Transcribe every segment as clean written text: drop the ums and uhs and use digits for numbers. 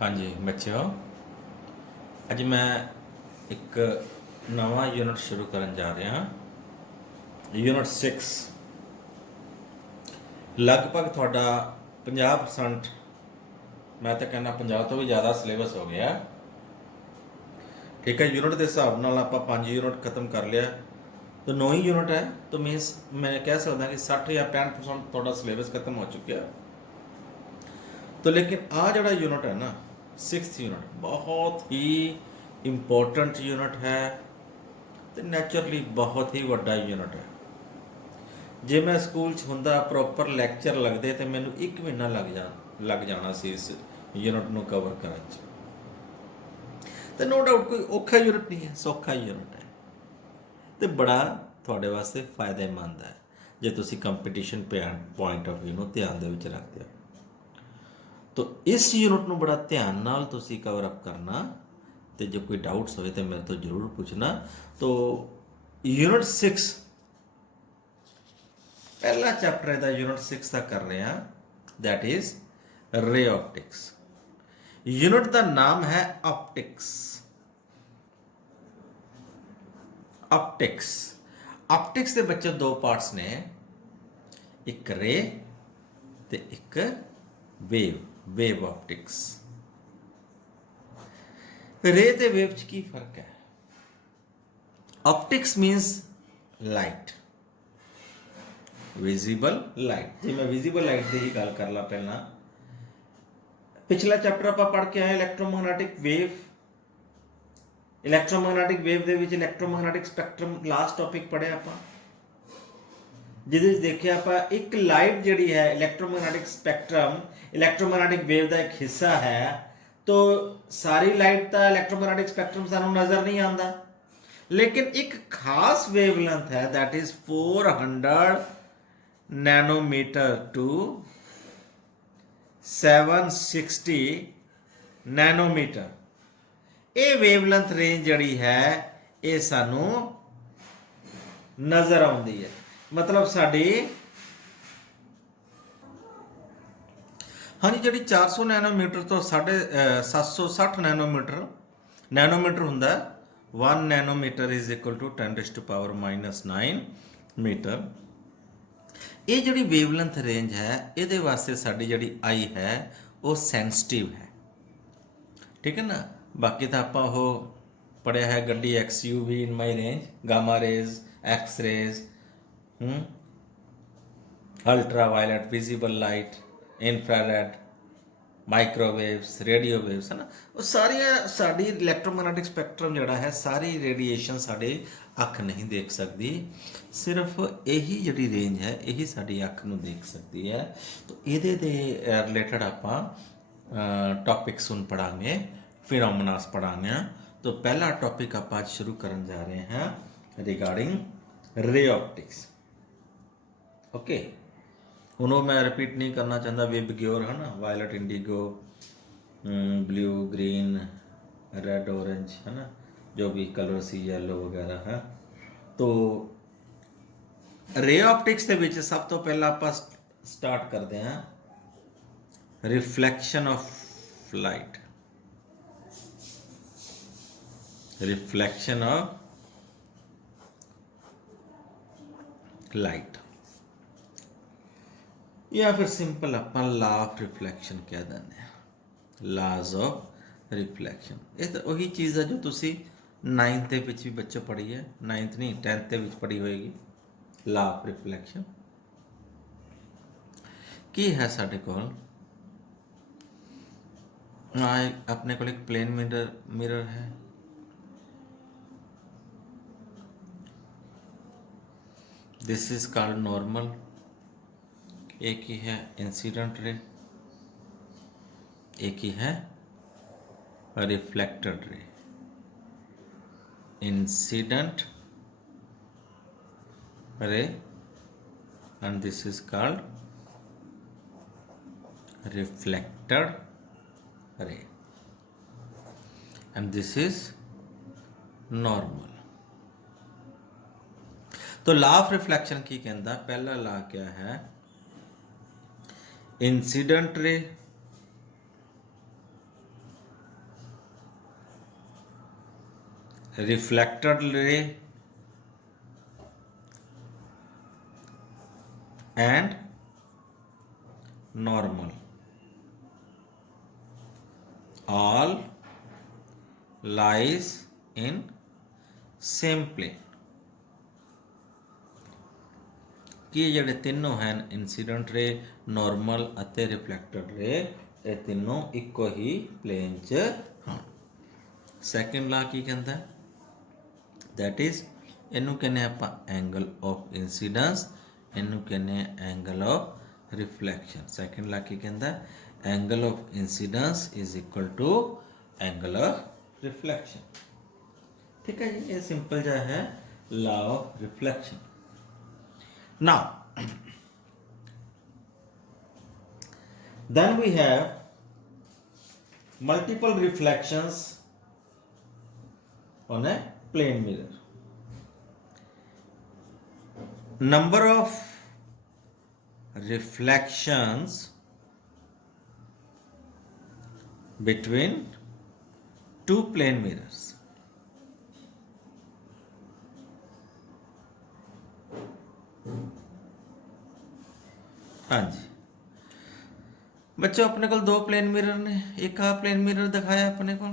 हाँ जी बच्चों, अज मैं एक नवा यूनिट शुरू करन जा रहा। यूनिट 6 लगभग थोड़ा 50%, मैं तो कहना 50 तो भी ज़्यादा सिलेबस हो गया। ठीक है, यूनिट के हिसाब नाल आपां 5 यूनिट खत्म कर लिया, तो 9 ही यूनिट है। तो मीनस मैं कह सकता कि 60 या 65% थोड़ा सिलेबस खत्म हो चुका। तो लेकिन आ जोड़ा यूनिट है ना, 6th यूनिट बहुत ही इंपॉर्टेंट यूनिट है, तो नैचुरली बहुत ही वड्डा यूनिट है। जे मैं स्कूल च हुंदा प्रॉपर लैक्चर लगते तो मैनू 1 महीना लग जाना सी इस यूनिट नू कवर करने च। तो नो डाउट कोई औखा यूनिट नहीं है, सौखा यूनिट है, तो बड़ा थोड़े वास्ते फायदेमंद है जे तुसी कंपीटीशन पॉइंट ऑफ व्यू नू ध्यान दे विच रखते हो। तो इस यूनिट नू बड़ा ध्यान नाल तुसी कवर अप करना, तो जो कोई डाउट्स होए तो मेरे तो जरूर पूछना। तो यूनिट 6 पहला चैप्टर है यूनिट 6 का कर रहे हैं, that is ray optics. Unit का नाम है ऑप्टिक्स। ऑप्टिक्स ऑप्टिक्स के बच्चे दो पार्ट्स ने, एक रे ते एक वेव। Wave optics. रे ते वेव च की फर्क है? Optics means light, visible light. जी मैं विजिबल लाइट की ही गल कर ला। पहला पिछला चैप्टर आप पढ़ के आए इलैक्ट्रोमैग्नेटिक वेव। इलैक्ट्रोमैग्नेटिक वेव दे विच इलैक्ट्रोमैग्नेटिक स्पैक्ट्रम लास्ट टॉपिक पढ़िया आप, जिहदे विच देखिया आप एक लाइट जिहड़ी है इलैक्ट्रोमैग्नेटिक स्पैक्ट्रम इलैक्ट्रोमैग्नेटिक वेव का एक हिस्सा है। तो सारी लाइट का इलैक्ट्रोमैग्नेटिक स्पैक्ट्रम सानू नज़र नहीं आता, लेकिन एक खास वेवलेंथ है that is 400 nanometre to 760 nanometre. ये वेवलेंथ रेंज जड़ी है ये सानू नजर आती है। मतलब साड़ी हाँ जी जी 400 नैनोमीटर तो 760 नैनोमीटर होंगे। 1 nanometre is equal to 10⁻⁻⁹ metre. ये जी वेवलेंथ रेंज है, ये वास्ते साड़ी जी आई है वो सेंसिटिव है। ठीक है ना। बाकी तो आप पढ़िया है गड्डी XUV in my range, gamma rays, X rays, ultraviolet, visible light, infrared, microwaves, radio waves, है ना। वो सारिया साड़ी इलैक्ट्रोमैग्नेटिक स्पैक्ट्रम जोड़ा है, सारी रेडिएशन साढ़े अख नहीं देख सकती, सिर्फ यही जी रेंज है यही साड़ी अख नू देख सकती है। तो ये रिलेटेड आप टॉपिक सुन पढ़ांगे, फिनोमेनास पढ़ांगे। तो पहला टॉपिक आप आज शुरू करने जा रहे हैं रिगार्डिंग रे ऑप्टिक्स। ओके, हुन मैं रिपीट नहीं करना चाहता। विब ग्योर है ना, violet Indigo, blue green red orange, है ना, जो भी कलर सी येलो वगैरह है। तो रे ऑप्टिक्स के विच सब तो पहला आप स्टार्ट करते हैं reflection of light. Reflection of light या फिर simple upon law of reflection कह दें, लॉज ऑफ रिफ्लैक्शन। ये तो वही चीज़ है जो तुसी 9th के भी बच्चे पढ़ी है, 9th नहीं 10th के पढ़ी होएगी। लॉ ऑफ रिफ्लैक्शन की है साढ़े कोल अपने को एक प्लेन मिरर है, दिस इज कॉल्ड नॉर्मल। एक ही है इंसिडेंट रे, एक ही है reflected ray. Incident ray and this is called reflected ray and this is normal। तो लॉ ऑफ रिफ्लैक्शन की कहता, पहला लॉ क्या है? Incident ray reflected ray and normal all lies in same plane। कि ये ਜਿਹੜੇ ਤਿੰਨੋਂ ਹਨ इंसीडेंट रे, नॉर्मल ਅਤੇ रिफ्लैक्टेड रे, ਇਹ ਤਿੰਨੋਂ ਇੱਕੋ ਹੀ ਪਲੇਨ 'ਚ ਹਨ। ਸੈਕੰਡ ਲਾ ਕੀ ਕਹਿੰਦਾ, दैट इज ਇਹਨੂੰ ਕਹਿੰਦੇ ਆਪਾਂ एंगल ऑफ इंसीडेंस, ਇਹਨੂੰ ਕਹਿੰਦੇ angle of reflection. Second law की कहता, angle of incidence is equal to angle of reflection. ठीक है जी, ये सिंपल जो है law of reflection. Now then we have multiple reflections on a plane mirror. number of reflections between two plane mirrors। हाँ जी बच्चों, अपने को दो प्लेन मिरर ने, एक आ प्लेन मिरर दिखाया अपने को,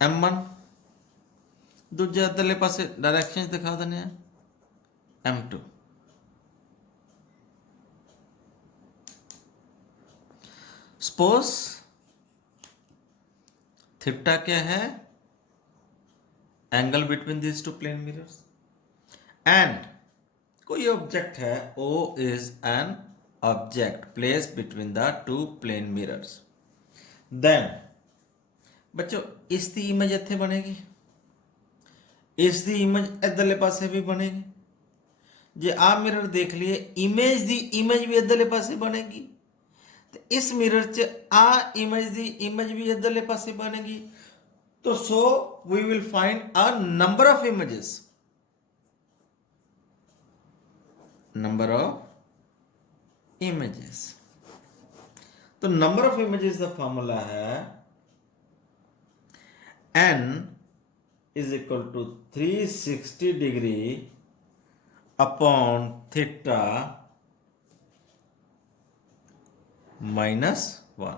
M1, दूजे अदरले पासे डायरेक्शन दिखा देने M2। सपोज थीटा क्या है, angle between this two plane mirrors, and कोई ऑब्जेक्ट है, O is an object place between the two plane mirrors. Then बच्चों इसकी इमेज इत्थे बनेगी, इसकी इमेज इधरले पासे भी बनेगी। जे आ मिरर देख लिए, इमेज दी इमेज भी इधरले पासे बनेगी, तो इस मिरर च आ इमेज दी इमेज भी इधरले पासे बनेगी। तो so we will find a number of images, number of images. तो नंबर ऑफ इमेजेस का फॉर्मूला है n is equal to 360 degree upon theta minus 1।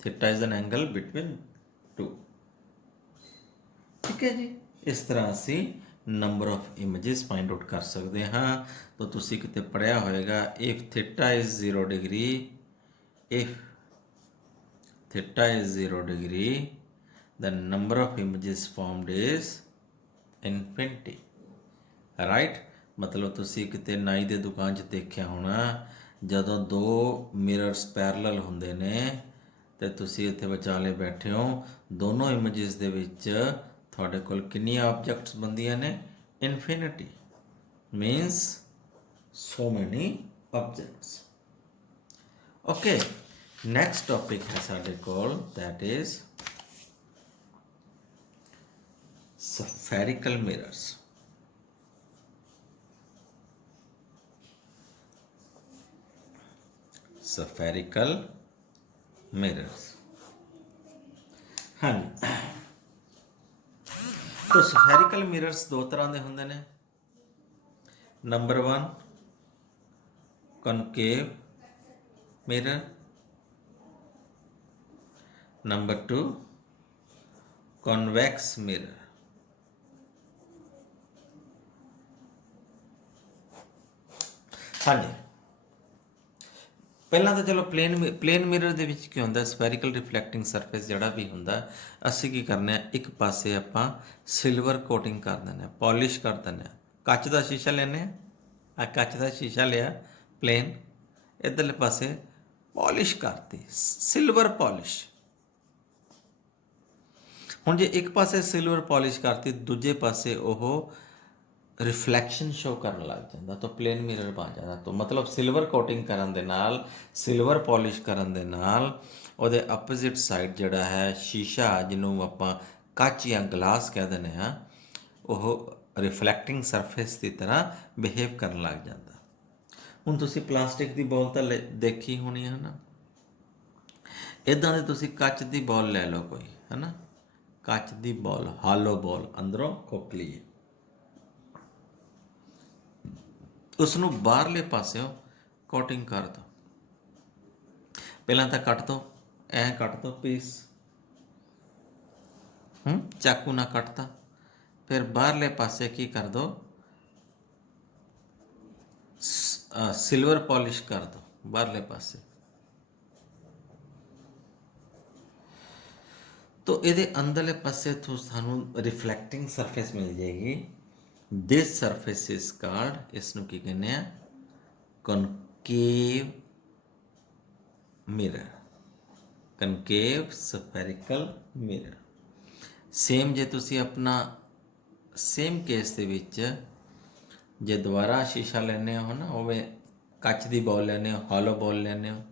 theta is an angle between two। ठीक है जी, इस तरह ਅਸੀਂ number of images find out कर सकते हाँ। तो ਤੁਸੀਂ ਕਿਤੇ ਪੜਿਆ ਹੋਵੇਗਾ, if theta is 0 degree, if theta is 0 degree, the number of images formed is infinity, right। मतलब ਤੁਸੀਂ ਕਿਤੇ ਨਾਈ ਦੇ ਦੁਕਾਨ 'ਚ ਦੇਖਿਆ ਹੋਣਾ, ਜਦੋਂ ਦੋ ਮਿਰਰਸ ਪੈਰਲਲ ਹੁੰਦੇ ਨੇ ਤੇ ਤੁਸੀਂ ਇੱਥੇ ਵਿਚਾਲੇ ਬੈਠੇ ਹੋ, ਦੋਨੋਂ ਇਮੇजेस ਦੇ ਵਿੱਚ ਤੁਹਾਡੇ ਕੋਲ ਕਿੰਨੀਆਂ ਆਬਜੈਕਟਸ ਬਣਦੀਆਂ ਨੇ, infinity, means so many objects। okay, next topic है ਸਾਡੇ ਕੋਲ, that is spherical mirrors। spherical mirrors, हाँ जी। तो spherical mirrors दो तरह ਦੇ ਹੁੰਦੇ ਨੇ। Number 1 concave mirror, number 2 convex mirror। हाँ जी, ਪਹਿਲਾਂ ਤਾਂ ਚਲੋ ਪਲੇਨ ਮਿਰਰ ਦੇ ਵਿੱਚ ਕੀ ਹੁੰਦਾ, ਸਫੈਰੀਕਲ ਰਿਫਲੈਕਟਿੰਗ ਸਰਫੇਸ ਜਿਹੜਾ ਵੀ ਹੁੰਦਾ, ਅਸੀਂ ਕੀ ਕਰਨੇ ਆ, ਇੱਕ ਪਾਸੇ ਆਪਾਂ ਸਿਲਵਰ ਕੋਟਿੰਗ ਕਰ ਦਿੰਦੇ ਆ, ਪੋਲਿਸ਼ ਕਰ ਦਿੰਦੇ ਆ। ਕੱਚ ਦਾ ਸ਼ੀਸ਼ਾ ਲੈਨੇ ਆ, ਕੱਚ ਦਾ ਸ਼ੀਸ਼ਾ ਲਿਆ ਪਲੇਨ, ਇੱਧਰਲੇ ਪਾਸੇ ਪੋਲਿਸ਼ ਕਰਤੀ, ਸਿਲਵਰ ਪੋਲਿਸ਼। ਹੁਣ ਜੇ ਇੱਕ ਪਾਸੇ ਸਿਲਵਰ ਪੋਲਿਸ਼ ਕਰਤੀ, ਦੂਜੇ ਪਾਸੇ ਉਹ रिफ्लैक्शन शो करने लग जाता, तो प्लेन मिरर बन जाता। तो मतलब सिल्वर कोटिंग करन दे नाल, सिल्वर पॉलिश करन दे नाल ਉਹਦੇ ਆਪੋਜ਼ਿਟ ਸਾਈਡ ਜਿਹੜਾ ਹੈ ਸ਼ੀਸ਼ਾ, ਜਿਹਨੂੰ ਆਪਾਂ ਕੱਚ ਜਾਂ ਗਲਾਸ ਕਹਿ ਦਿੰਦੇ ਹਾਂ, ਉਹ ਰਿਫਲੈਕਟਿੰਗ ਸਰਫੇਸ ਦੀ ਤਰ੍ਹਾਂ ਬਿਹੇਵ ਕਰਨ ਲੱਗ ਜਾਂਦਾ। ਹੁਣ ਤੁਸੀਂ ਪਲਾਸਟਿਕ ਦੀ ਬੋਲ ਤਾਂ ਦੇਖੀ ਹੋਣੀ ਹੈ ਨਾ, इदां दे तुसीं कच दी बॉल लै लो कोई, है ना, कच दी बॉल, हालो बॉल, अंदरों खोखली है, उसनूं बाहरले पासियों कोटिंग कर दो। ਪਹਿਲਾਂ ਤਾਂ ਕੱਟ ਦੋ, ਐਂ ਕੱਟ ਦੋ ਪੀਸ, ਚਾਕੂ ਨਾਲ ਕੱਟਤਾ, ਫਿਰ ਬਾਹਰਲੇ ਪਾਸੇ ਕੀ ਕਰ ਦੋ, ਸਿਲਵਰ ਪਾਲਿਸ਼ ਕਰ ਦੋ ਬਾਹਰਲੇ ਪਾਸੇ। ਤੋ ਇਹਦੇ ਅੰਦਰਲੇ ਪਾਸੇ ਤੁਹਾਨੂੰ ਰਿਫਲੈਕਟਿੰਗ ਸਰਫੇਸ ਮਿਲ ਜਾਏਗੀ। ਦਿਸ ਸਰਫੇਸ ਇਜ਼ ਕਾਲਡ, ਇਸ ਨੂੰ ਕੀ ਕਹਿੰਦੇ ਆ, ਕਨਕੇਵ ਮਿਰਰ, ਕਨਕੇਵ ਸਫੈਰਿਕਲ ਮਿਰਰ। ਸੇਮ ਜੇ ਤੁਸੀਂ ਆਪਣਾ ਸੇਮ ਕੇਸ ਦੇ ਵਿੱਚ ਜੇ ਦੁਬਾਰਾ ਸ਼ੀਸ਼ਾ ਲੈਂਦੇ ਹੋ ਨਾ, ਉਵੇਂ ਕੱਚ ਦੀ ਬੋਲ ਲੈਂਦੇ ਹੋ, ਹਾਲੋ ਬੋਲ ਲੈਂਦੇ ਹੋ,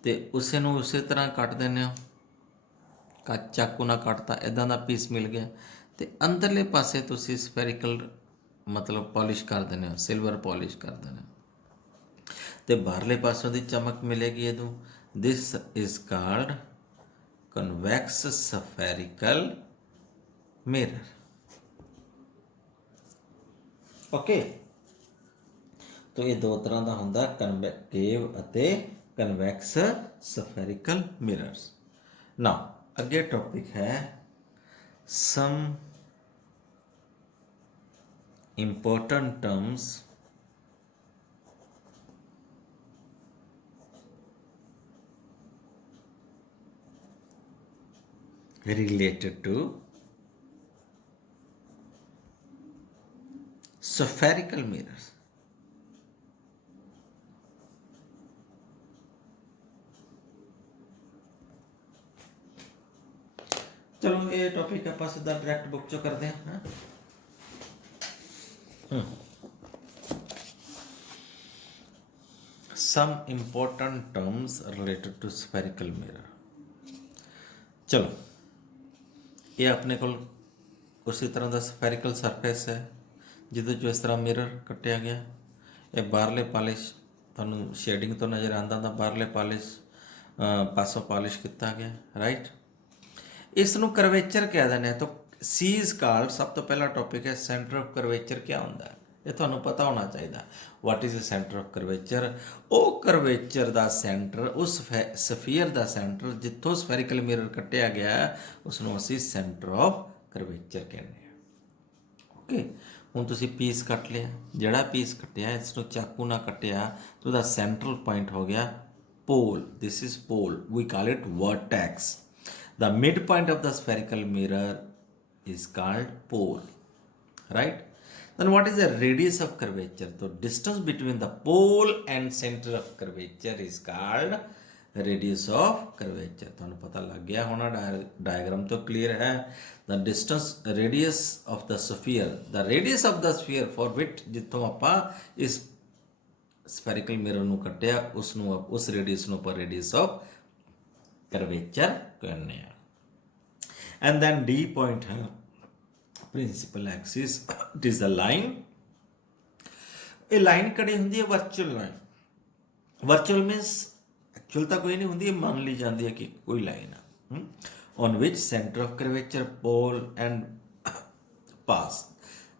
ਅਤੇ ਉਸੇ ਨੂੰ ਉਸੇ ਤਰ੍ਹਾਂ ਕੱਟ ਦਿੰਦੇ ਹੋ, ਕੱਚ ਚਾਕੂ ਨਾਲ ਕੱਟਤਾ, ਇੱਦਾਂ ਦਾ ਪੀਸ ਮਿਲ ਗਿਆ, ਅਤੇ ਅੰਦਰਲੇ ਪਾਸੇ ਤੁਸੀਂ ਸਫੈਰਿਕਲ ਮਤਲਬ ਪੋਲਿਸ਼ ਕਰ ਦਿੰਦੇ ਹੋ, ਸਿਲਵਰ ਪੋਲਿਸ਼ ਕਰ ਦਿੰਦੇ ਹੋ, ਅਤੇ ਬਾਹਰਲੇ ਪਾਸੋਂ ਦੀ ਚਮਕ ਮਿਲੇਗੀ ਇਹਨੂੰ। This is called convex spherical mirror. Okay, ਤੋ ਇਹ ਦੋ ਤਰ੍ਹਾਂ ਦਾ ਹੁੰਦਾ, ਕਨਕੇਵ ਅਤੇ ਕਨਵੈਕਸ ਸਫੈਰਿਕਲ ਮਿਰਰਸ। ਨਾਓ ਅੱਗੇ ਟੌਪਿਕ ਹੈ some important terms related to spherical mirrors। चलो ये टॉपिक ਆਪਾਂ ਸਿੱਧਾ ਡਾਇਰੈਕਟ ਬੁੱਕ ਚੋਂ ਕਰਦੇ ਹਾਂ। some important terms related to spherical mirror। ਚਲੋ ਇਹ ਆਪਣੇ ਕੋਲ ਉਸੇ ਤਰ੍ਹਾਂ ਦਾ ਸਫੈਰਿਕਲ ਸਰਫੇਸ ਹੈ ਜਿਹਦੇ 'ਚੋਂ ਇਸ ਤਰ੍ਹਾਂ ਮਿਰਰ ਕੱਟਿਆ ਗਿਆ। ਇਹ ਬਾਹਰਲੇ ਪਾਲਿਸ਼ ਤੁਹਾਨੂੰ ਸ਼ੇਡਿੰਗ ਤੋਂ ਨਜ਼ਰ ਆਉਂਦਾ ਤਾਂ ਬਾਹਰਲੇ ਪਾਲਿਸ਼ ਪਾਸੋਂ ਪਾਲਿਸ਼ ਕੀਤਾ ਗਿਆ, ਰਾਈਟ। ਇਸ ਨੂੰ ਕਰਵੇਚਰ ਕਹਿ ਦਿੰਦੇ ਆ। ਤਾਂ ਸੀ ਇਜ਼ ਕਾਲਡ, ਸਭ ਤੋਂ ਪਹਿਲਾ ਟੌਪਿਕ ਹੈ ਸੈਂਟਰ ਆਫ ਕਰਵੇਚਰ ਕੀ ਹੁੰਦਾ, ਇਹ ਤੁਹਾਨੂੰ ਪਤਾ ਹੋਣਾ ਚਾਹੀਦਾ। What is the centre of curvature? ਉਹ ਕਰਵੇਚਰ ਦਾ ਸੈਂਟਰ, ਉਸ ਸਫੀਅਰ ਦਾ ਸੈਂਟਰ ਜਿੱਥੋਂ ਸਫੈਰਿਕਲ ਮਿਰਰ ਕੱਟਿਆ ਗਿਆ, ਉਸ ਨੂੰ ਅਸੀਂ ਸੈਂਟਰ ਆਫ ਕਰਵੇਚਰ ਕਹਿੰਦੇ ਹਾਂ। ਓਕੇ, ਹੁਣ ਤੁਸੀਂ ਪੀਸ ਕੱਟ ਲਿਆ, ਜਿਹੜਾ ਪੀਸ ਕੱਟਿਆ ਇਸ ਨੂੰ ਚਾਕੂ ਨਾਲ ਕੱਟਿਆ ਤਾਂ ਉਹਦਾ ਸੈਂਟਰਲ ਪੁਆਇੰਟ ਹੋ ਗਿਆ pole. This is pole, we call it vertex. The midpoint of the spherical mirror is called pole, right? Then what is the radius of curvature? The distance between the pole and center of curvature is called radius of curvature। ਤੁਹਾਨੂੰ ਪਤਾ ਲੱਗ ਗਿਆ ਹੋਣਾ, diagram ਤੋਂ clear ਹੈ। The distance, radius of the sphere, the radius of the sphere for which ਜਿੱਥੋਂ ਆਪਾਂ ਇਸ spherical mirror ਨੂੰ ਕੱਟਿਆ ਉਸ ਨੂੰ, ਉਸ radius ਨੂੰ ਆਪਾਂ radius of curvature ਕਹਿੰਦੇ ਆ। ਐਂਡ ਦੈਨ ਡੀ ਪੁਆਇੰਟ ਹੈ principal Axis, it is the line. ਇਹ ਲਾਈਨ ਕਿਹੜੀ ਹੁੰਦੀ ਹੈ? Virtual line. Virtual means actual ਤਾਂ ਕੋਈ ਨਹੀਂ ਹੁੰਦੀ, ਇਹ ਮੰਨ ਲਈ ਜਾਂਦੀ ਹੈ ਕਿ ਕੋਈ ਲਾਈਨ ਆ, on which centre of curvature, pole and pass.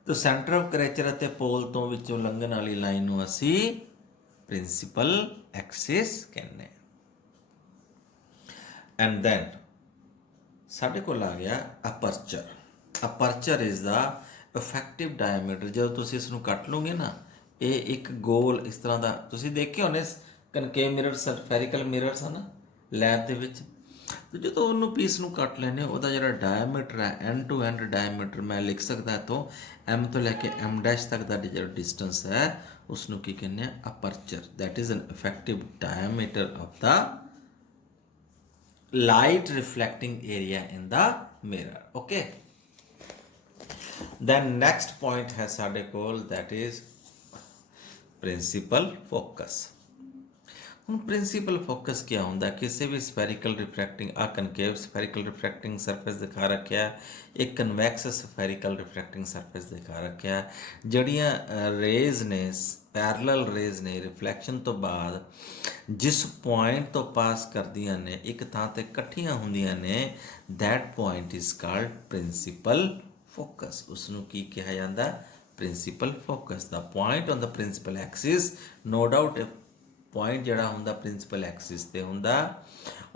ਤਾਂ ਸੈਂਟਰ ਆਫ ਕਰਵੇਚਰ ਅਤੇ ਪੋਲ ਤੋਂ ਵਿੱਚੋਂ ਲੰਘਣ ਵਾਲੀ ਲਾਈਨ ਨੂੰ ਅਸੀਂ ਪ੍ਰਿੰਸੀਪਲ ਐਕਸਿਸ ਕਹਿੰਦੇ ਹਾਂ। ਐਂਡ ਦੈਨ ਸਾਡੇ ਕੋਲ ਆ ਗਿਆ aperture. Aperture is the effective diameter. ਜਦੋਂ ਤੁਸੀਂ ਇਸ ਨੂੰ ਕੱਟ ਲਓਗੇ ਨਾ, ਇਹ ਇੱਕ ਗੋਲ ਇਸ ਤਰ੍ਹਾਂ ਦਾ, ਤੁਸੀਂ ਦੇਖੇ ਹੋਣੇ ਕਨਕੇਵ ਮਿਰਰ, ਸਫੈਰਿਕਲ ਮਿਰਰਸ ਹਨ ਲੈਬ ਦੇ ਵਿੱਚ। ਤੇ ਜਦੋਂ ਉਹਨੂੰ ਪੀਸ ਨੂੰ ਕੱਟ ਲੈਂਦੇ ਹੋ, ਉਹਦਾ ਜਿਹੜਾ ਡਾਇਆਮੀਟਰ ਹੈ, ਐਂਡ ਟੂ ਐਂਡ ਡਾਇਆਮੀਟਰ ਮੈਂ ਲਿਖ ਸਕਦਾ ਇੱਥੋਂ ਐਮ ਤੋਂ ਲੈ ਕੇ ਐਮ ਡੈਸ਼ ਤੱਕ ਦਾ ਜਿਹੜਾ ਡਿਸਟੈਂਸ ਹੈ ਉਸ ਨੂੰ ਕੀ ਕਹਿੰਦੇ ਆ? Aperture. That is an effective diameter of the light reflecting area in the mirror। okay, then next point है साढ़े कोल, that is principal focus। ਹੁਣ ਪ੍ਰਿੰਸੀਪਲ ਫੋਕਸ ਕੀ ਹੁੰਦਾ, ਕਿਸੇ ਵੀ ਸਫੈਰੀਕਲ ਰਿਫਰੈਕਟਿੰਗ, ਆ ਕਨਕੇਵ ਸਫੈਰੀਕਲ ਰਿਫਰੈਕਟਿੰਗ ਸਰਫੇਸ ਦਿਖਾ ਰੱਖਿਆ, ਇੱਕ ਕਨਵੈਕਸ ਸਫੈਰੀਕਲ ਰਿਫਰੈਕਟਿੰਗ ਸਰਫੇਸ ਦਿਖਾ ਰੱਖਿਆ। ਜਿਹੜੀਆਂ ਰੇਜ਼ ਨੇ, ਪੈਰਲਲ ਰੇਜ਼ ਨੇ, ਰਿਫਲੈਕਸ਼ਨ ਤੋਂ ਬਾਅਦ ਜਿਸ ਪੁਆਇੰਟ ਤੋਂ ਪਾਸ ਕਰਦੀਆਂ ਨੇ, ਇੱਕ ਥਾਂ ਤੇ ਇਕੱਠੀਆਂ ਹੁੰਦੀਆਂ ਨੇ, that point is called principal focus. ਉਸ ਨੂੰ ਕੀ ਕਿਹਾ ਜਾਂਦਾ, principal focus. The point on the principal axis, no doubt point ਜਿਹੜਾ ਹੁੰਦਾ ਪ੍ਰਿੰਸੀਪਲ ਐਕਸਿਸ ਤੇ ਹੁੰਦਾ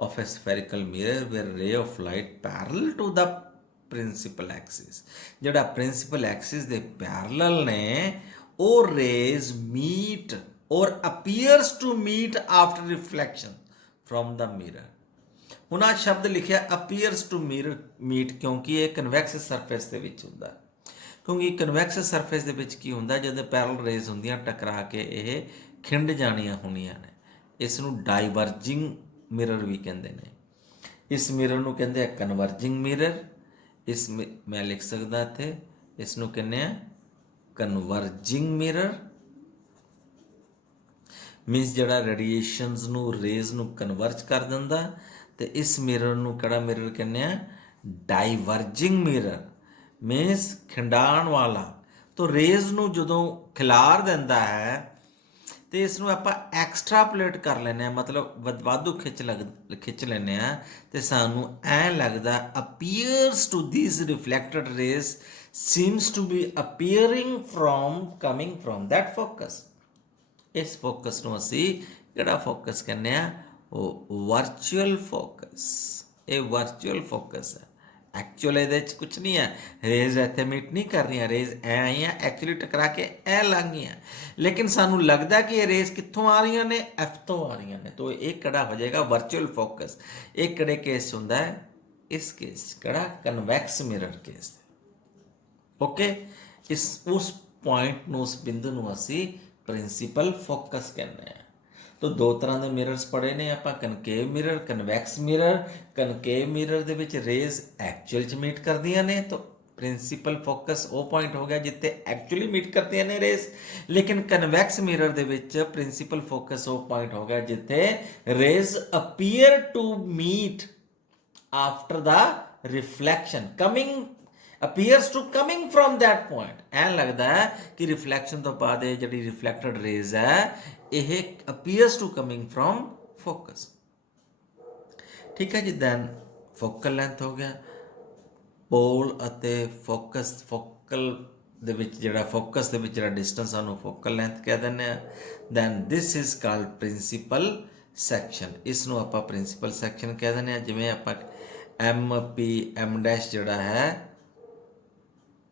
of a spherical mirror where ray of light parallel to the principal axis. ਜਿਹੜਾ ਪ੍ਰਿੰਸੀਪਲ ਐਕਸਿਸ ਦੇ ਪੈਰਲਲ ਨੇ, ਉਹ rays meet or appears to meet after reflection from the mirror. ਹੁਣ ਆਹ ਸ਼ਬਦ ਲਿਖਿਆ ਅਪੀਅਰਸ ਟੂ ਮੀਟ, ਕਿਉਂਕਿ ਇਹ ਕਨਵੈਕਸ ਸਰਫੇਸ ਦੇ ਵਿੱਚ ਹੁੰਦਾ। ਕਿਉਂਕਿ ਕਨਵੈਕਸ ਸਰਫੇਸ ਦੇ ਵਿੱਚ ਕੀ ਹੁੰਦਾ, ਜਦੋਂ ਪੈਰਲਲ ਰੇਜ਼ ਹੁੰਦੀਆਂ ਟਕਰਾ ਕੇ ਇਹ ਖਿੰਡ ਜਾਣੀਆਂ ਹੁੰਦੀਆਂ ਨੇ। ਇਸ ਨੂੰ ਡਾਈਵਰਜਿੰਗ ਮਿਰਰ ਵੀ ਕਹਿੰਦੇ ਨੇ। ਇਸ ਮਿਰਰ ਨੂੰ ਕਹਿੰਦੇ ਆ ਕਨਵਰਜਿੰਗ ਮਿਰਰ। ਇਸ ਮੈਂ ਲਿਖ ਸਕਦਾ ਇੱਥੇ, ਇਸ ਨੂੰ ਕਹਿੰਦੇ ਆ ਕਨਵਰਜਿੰਗ ਮਿਰਰ। ਮੀਨਸ ਜਿਹੜਾ ਰੇਡੀਏਸ਼ਨਸ ਨੂੰ, ਰੇਜ਼ ਨੂੰ ਕਨਵਰਜ ਕਰ ਦਿੰਦਾ। ਤੇ ਇਸ ਮਿਰਰ ਨੂੰ ਕਿਹੜਾ ਮਿਰਰ ਕਹਿੰਦੇ ਆ, ਡਾਈਵਰਜਿੰਗ ਮਿਰਰ। ਮੀਨਸ ਖਿੰਡਾਉਣ ਵਾਲਾ। ਤੋ ਰੇਜ਼ ਨੂੰ ਜਦੋਂ ਖਿਲਾਰ ਦਿੰਦਾ ਹੈ ਤੇ ਇਸ ਨੂੰ ਆਪਾਂ ਐਕਸਟਰਾਪੋਲੇਟ ਕਰ ਲੈਂਦੇ ਹਾਂ, ਮਤਲਬ ਵਾਧੂ ਖਿੱਚ ਲੈਂਦੇ ਹਾਂ, ਤੇ ਸਾਨੂੰ ਐਂ ਲੱਗਦਾ appears to these reflected rays seems to be appearing coming from that focus. ਇਸ ਫੋਕਸ ਨੂੰ ਅਸੀਂ ਕਿਹੜਾ ਫੋਕਸ ਕਹਿੰਦੇ ਆ, ਉਹ ਵਰਚੁਅਲ ਫੋਕਸ। ਇਹ ਵਰਚੁਅਲ ਫੋਕਸ ਹੈ। ਐਕਚੁਅਲ ਇਹਦੇ 'ਚ ਕੁਛ ਨਹੀਂ ਹੈ, ਰੇਜ਼ ਇੱਥੇ ਮੀਟ ਨਹੀਂ ਕਰ ਰਹੀਆਂ, ਰੇਜ਼ ਐ ਆਈਆਂ, ਐਕਚੁਅਲੀ ਟਕਰਾ ਕੇ ਐ ਲੰਘ ਗਈਆਂ, ਲੇਕਿਨ ਸਾਨੂੰ ਲੱਗਦਾ ਕਿ ਇਹ ਰੇਜ਼ ਕਿੱਥੋਂ ਆ ਰਹੀਆਂ ਨੇ, ਐਫ ਤੋਂ ਆ ਰਹੀਆਂ ਨੇ। ਤੋ ਇਹ ਕਿਹੜਾ ਹੋ ਜਾਏਗਾ, ਵਰਚੁਅਲ ਫੋਕਸ। ਇਹ ਕਿਹੜੇ ਕੇਸ ਹੁੰਦਾ ਹੈ, ਇਸ ਕੇਸ ਕਿਹੜਾ, ਕਨਵੈਕਸ ਮਿਰਰ ਕੇਸ। ਓਕੇ, ਉਸ ਪੁਆਇੰਟ ਨੂੰ, ਉਸ ਬਿੰਦੂ ਨੂੰ ਅਸੀਂ ਪ੍ਰਿੰਸੀਪਲ ਫੋਕਸ ਕਹਿੰਦੇ ਆ। ਤੋ ਦੋ ਤਰ੍ਹਾਂ ਦੇ ਮਿਰਰਸ ਪੜ੍ਹੇ ਨੇ ਆਪਾਂ, ਕਨਕੇਵ ਮਿਰਰ, ਕਨਵੈਕਸ ਮਿਰਰ। ਕਨਕੇਵ ਮਿਰਰ ਦੇ ਵਿੱਚ ਰੇਜ਼ ਐਕਚੁਅਲ 'ਚ ਮੀਟ ਕਰਦੀਆਂ ਨੇ, ਤੋ ਪ੍ਰਿੰਸੀਪਲ ਫੋਕਸ ਉਹ ਪੁਆਇੰਟ ਹੋ ਗਿਆ ਜਿੱਥੇ ਐਕਚੁਅਲੀ ਮੀਟ ਕਰਦੀਆਂ ਨੇ ਰੇਜ਼। ਲੇਕਿਨ ਕਨਵੈਕਸ ਮਿਰਰ ਦੇ ਵਿੱਚ ਪ੍ਰਿੰਸੀਪਲ ਫੋਕਸ ਉਹ ਪੁਆਇੰਟ ਹੋ ਗਿਆ ਜਿੱਥੇ rays appear to meet after the reflection, appears to coming from that point। ਐਂ ਲੱਗਦਾ ਹੈ ਕਿ ਰਿਫਲੈਕਸ਼ਨ ਤੋਂ ਬਾਅਦ ਇਹ ਜਿਹੜੀ ਰਿਫਲੈਕਟਡ ਰੇਜ਼ ਹੈ, ਇਹ appears to coming from focus। ਠੀਕ ਹੈ ਜੀ। ਦੈਨ ਫੋਕਲ ਲੈਂਥ ਹੋ ਗਿਆ। ਪੋਲ ਅਤੇ ਫੋਕਲ ਦੇ ਵਿੱਚ ਜਿਹੜਾ ਫੋਕਸ ਦੇ ਵਿੱਚ ਜਿਹੜਾ ਡਿਸਟੈਂਸ ਸਾਨੂੰ ਫੋਕਲ ਲੈਂਥ ਕਹਿ ਦਿੰਦੇ ਆ। Then this is called principal section. ਇਸ ਨੂੰ ਆਪਾਂ ਪ੍ਰਿੰਸੀਪਲ ਸੈਕਸ਼ਨ ਕਹਿ ਦਿੰਦੇ ਆ। ਜਿਵੇਂ ਆਪਾਂ ਐਮ ਡੈਸ਼ ਜਿਹੜਾ ਹੈ,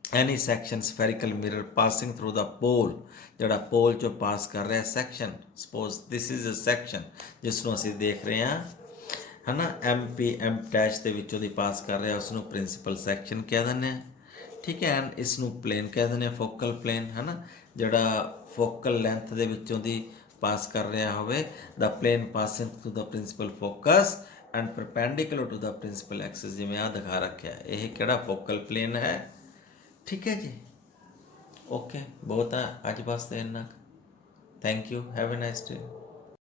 any section spherical mirror passing through the pole, ਜਿਹੜਾ ਪੋਲ ਚੋਂ ਪਾਸ ਕਰ ਰਿਹਾ section, suppose this is a section ਜਿਸ ਨੂੰ ਅਸੀਂ ਦੇਖ ਰਹੇ ਹਾਂ, ਹੈ ਨਾ, ਐਮ ਡੈਸ਼ ਦੇ ਵਿੱਚੋਂ ਦੀ ਪਾਸ ਕਰ ਰਿਹਾ, ਉਸ ਨੂੰ ਪ੍ਰਿੰਸੀਪਲ ਸੈਕਸ਼ਨ ਕਹਿ ਦਿੰਦੇ ਆ। ਠੀਕ ਹੈ। ਐਂਡ ਇਸ ਨੂੰ ਪਲੇਨ ਕਹਿ ਦਿੰਦੇ ਆ, ਫੋਕਲ ਪਲੇਨ, ਹੈ ਨਾ, ਜਿਹੜਾ ਫੋਕਲ ਲੈਂਥ ਦੇ ਵਿੱਚੋਂ ਦੀ ਪਾਸ ਕਰ ਰਿਹਾ ਹੋਵੇ। The plane passing through the principal focus and perpendicular to the principal axis, ਜਿਵੇਂ ਆਹ ਦਿਖਾ ਰੱਖਿਆ, ਇਹ ਕਿਹੜਾ ਫੋਕਲ ਪਲੇਨ ਹੈ। ਠੀਕ ਹੈ ਜੀ। ਓਕੇ, ਬਹੁਤ ਆ ਅੱਜ ਵਾਸਤੇ ਇੰਨਾ। Thank you, have a nice day.